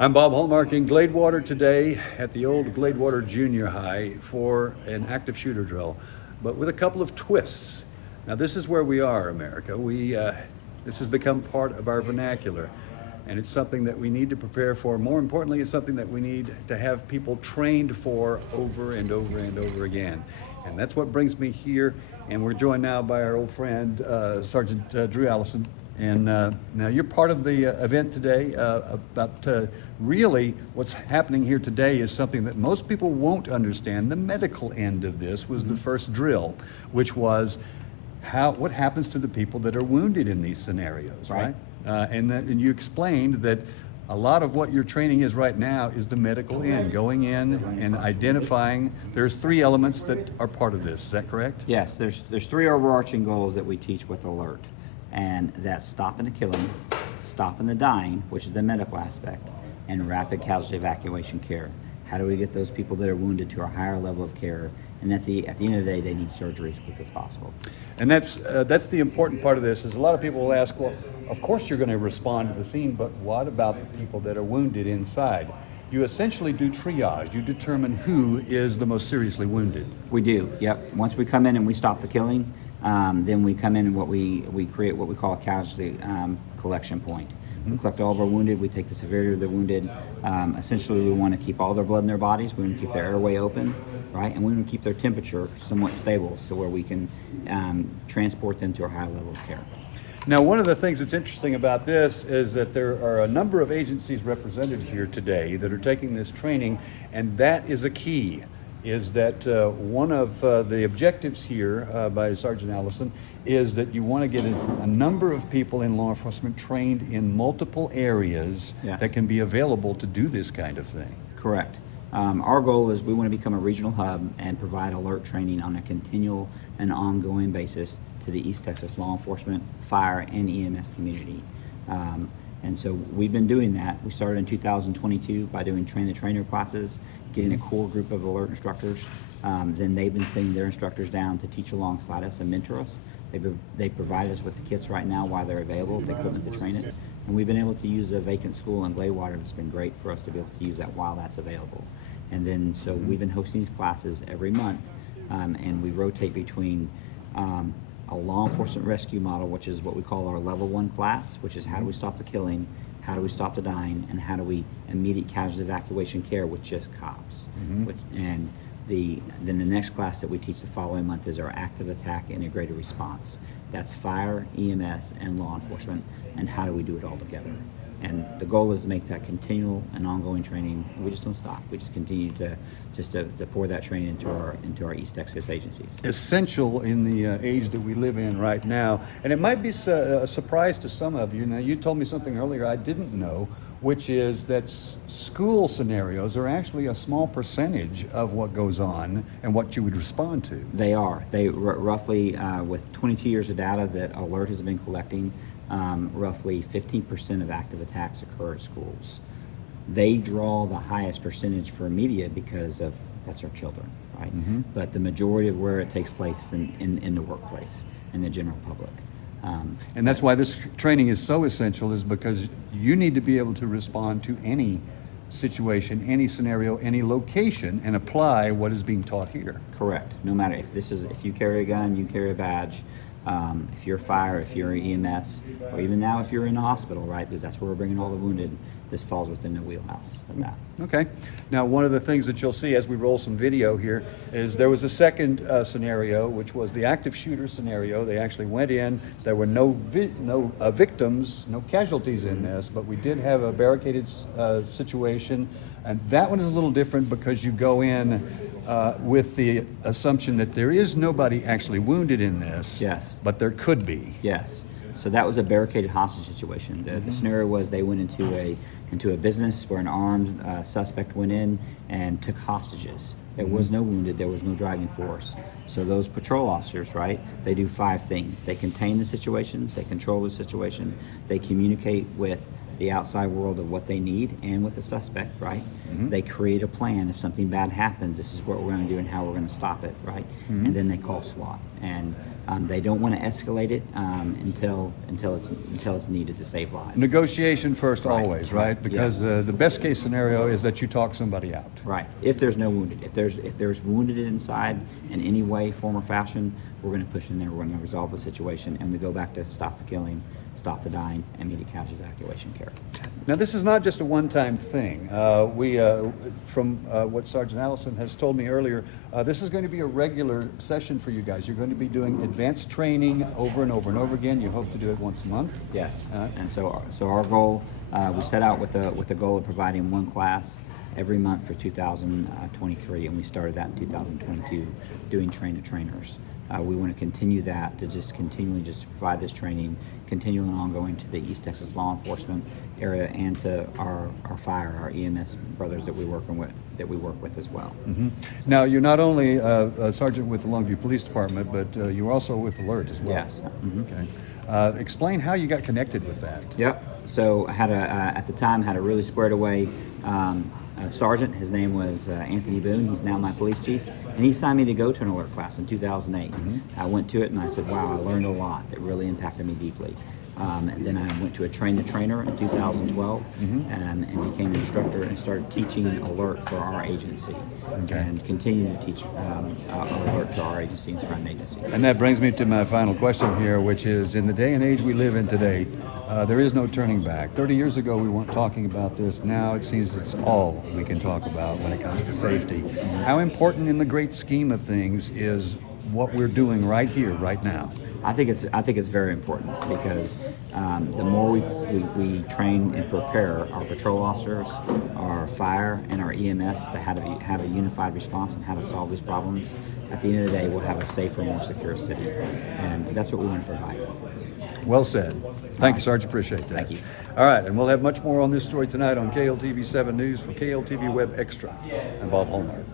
I'm Bob Hallmark in Gladewater today at the old Gladewater Junior High for an active shooter drill, but with a couple of twists. Now this is where we are, America. This has become part of our vernacular, and it's something that we need to prepare for. More importantly, it's something that we need to have people trained for over and over and over again. And that's what brings me here, and we're joined now by our old friend, Sergeant Drew Allison. And now you're part of the event today. Really what's happening here today is something that most people won't understand. The medical end of this was the first drill, which was what happens to the people that are wounded in these scenarios, right? And you explained that a lot of what your training is right now is the medical end, going in and identifying. There's three elements that are part of this, is that correct? Yes, there's three overarching goals that we teach with Alert. And that's stopping the killing, stopping the dying, which is the medical aspect, and rapid casualty evacuation care. How do we get those people that are wounded to a higher level of care? And at the end of the day, they need surgery as quick as possible. And that's the important part of this. Is a lot of people will ask, well, of course you're going to respond to the scene, but what about the people that are wounded inside? You essentially do triage. You determine who is the most seriously wounded. We do, yep. Once we come in and we stop the killing, then we come in and we create what we call a casualty collection point. We collect all of our wounded, we take the severity of the wounded. Essentially, we want to keep all their blood in their bodies, we want to keep their airway open, right? And we want to keep their temperature somewhat stable so where we can transport them to a higher level of care. Now, one of the things that's interesting about this is that there are a number of agencies represented here today that are taking this training, and that is a key. Is that one of the objectives here by Sergeant Allison is that you want to get a number of people in law enforcement trained in multiple areas that can be available to do this kind of thing. Correct. Our goal is we want to become a regional hub and provide alert training on a continual and ongoing basis to the East Texas law enforcement, fire, and EMS community. And so we've been doing that. We started in 2022 by doing train-the-trainer classes, getting a core group of alert instructors. Then they've been sending their instructors down to teach alongside us and mentor us. They provide us with the kits right now while they're available, the equipment to train it. And we've been able to use a vacant school in Gladewater. It's been great for us to be able to use that while that's available. And then so we've been hosting these classes every month, and we rotate between a law enforcement rescue model, which is what we call our level 1 class, which is how do we stop the killing, how do we stop the dying, and how do we immediate casualty evacuation care with just cops. And then the next class that we teach the following month is our active attack integrated response. That's fire, EMS, and law enforcement, and how do we do it all together. And the goal is to make that continual and ongoing training. We just don't stop. We just continue to pour that training into our East Texas agencies. Essential in the age that we live in right now. And it might be a surprise to some of you. Now, you told me something earlier I didn't know, which is that school scenarios are actually a small percentage of what goes on and what you would respond to. They are. They roughly, with 22 years of data that Alert has been collecting, roughly 15% of active attacks occur at schools. They draw the highest percentage for media because that's our children, right? But the majority of where it takes place is in the workplace, in the general public. And that's why this training is so essential, is because you need to be able to respond to any situation, any scenario, any location, and apply what is being taught here. Correct. No matter if you carry a gun, you carry a badge. If you're fire, if you're EMS, or even now if you're in a hospital, right? Because that's where we're bringing all the wounded. This falls within the wheelhouse of that. Okay. Now, one of the things that you'll see as we roll some video here is there was a second scenario, which was the active shooter scenario. They actually went in. There were no victims, no casualties in this, but we did have a barricaded situation. And that one is a little different because you go in with the assumption that there is nobody actually wounded in this. Yes. But there could be. Yes. So that was a barricaded hostage situation. The scenario was they went into a business where an armed suspect went in and took hostages. There was no wounded, there was no driving force. So those patrol officers, right, they do 5 things. They contain the situation, they control the situation, they communicate with the outside world of what they need and with the suspect, right? They create a plan. If something bad happens, this is what we're going to do and how we're going to stop it, right? And then they call SWAT, and they don't want to escalate it until it's needed to save lives. Negotiation first, Right. always, right? Because the best case scenario is that you talk somebody out. Right. If there's no wounded, if there's wounded inside in any way, form, or fashion, we're going to push in there. We're going to resolve the situation, and we go back to stop the killing, stop the dying, immediate casualty evacuation care. Now, this is not just a one-time thing. From what Sergeant Allison has told me earlier, this is going to be a regular session for you guys. You're going to be doing advanced training over and over and over again. You hope to do it once a month. Yes. And so our goal, we set out with a goal of providing one class every month for 2023, and we started that in 2022, doing train-to-trainers. We want to continue that, to just continually just provide this training, continually ongoing to the East Texas law enforcement area and to our fire, our EMS brothers that we work with as well. Now, you're not only a sergeant with the Longview Police Department, but you're also with Alert as well. Yes. Okay. Explain how you got connected with that. Yep. So I had at the time had a really squared away sergeant. His name was Anthony Boone. He's now my police chief, and he signed me to go to an alert class in 2008. I went to it and I said, wow, I learned a lot that really impacted me deeply. And then I went to a train-to-trainer in 2012 and became an instructor and started teaching alert for our agency and continue to teach alert to our agency and surrounding agencies. And that brings me to my final question here, which is, in the day and age we live in today, there is no turning back. 30 years ago we weren't talking about this. Now it seems it's all we can talk about when it comes to safety. How important in the great scheme of things is what we're doing right here, right now? I think it's very important because the more we train and prepare our patrol officers, our fire, and our EMS to have a unified response and how to solve these problems, at the end of the day, we'll have a safer, more secure city, and that's what we want to provide. Well said. Thank you, Sergeant. Appreciate that. Thank you. All right, and we'll have much more on this story tonight on KLTV 7 News. For KLTV Web Extra, I'm Bob Hallmark.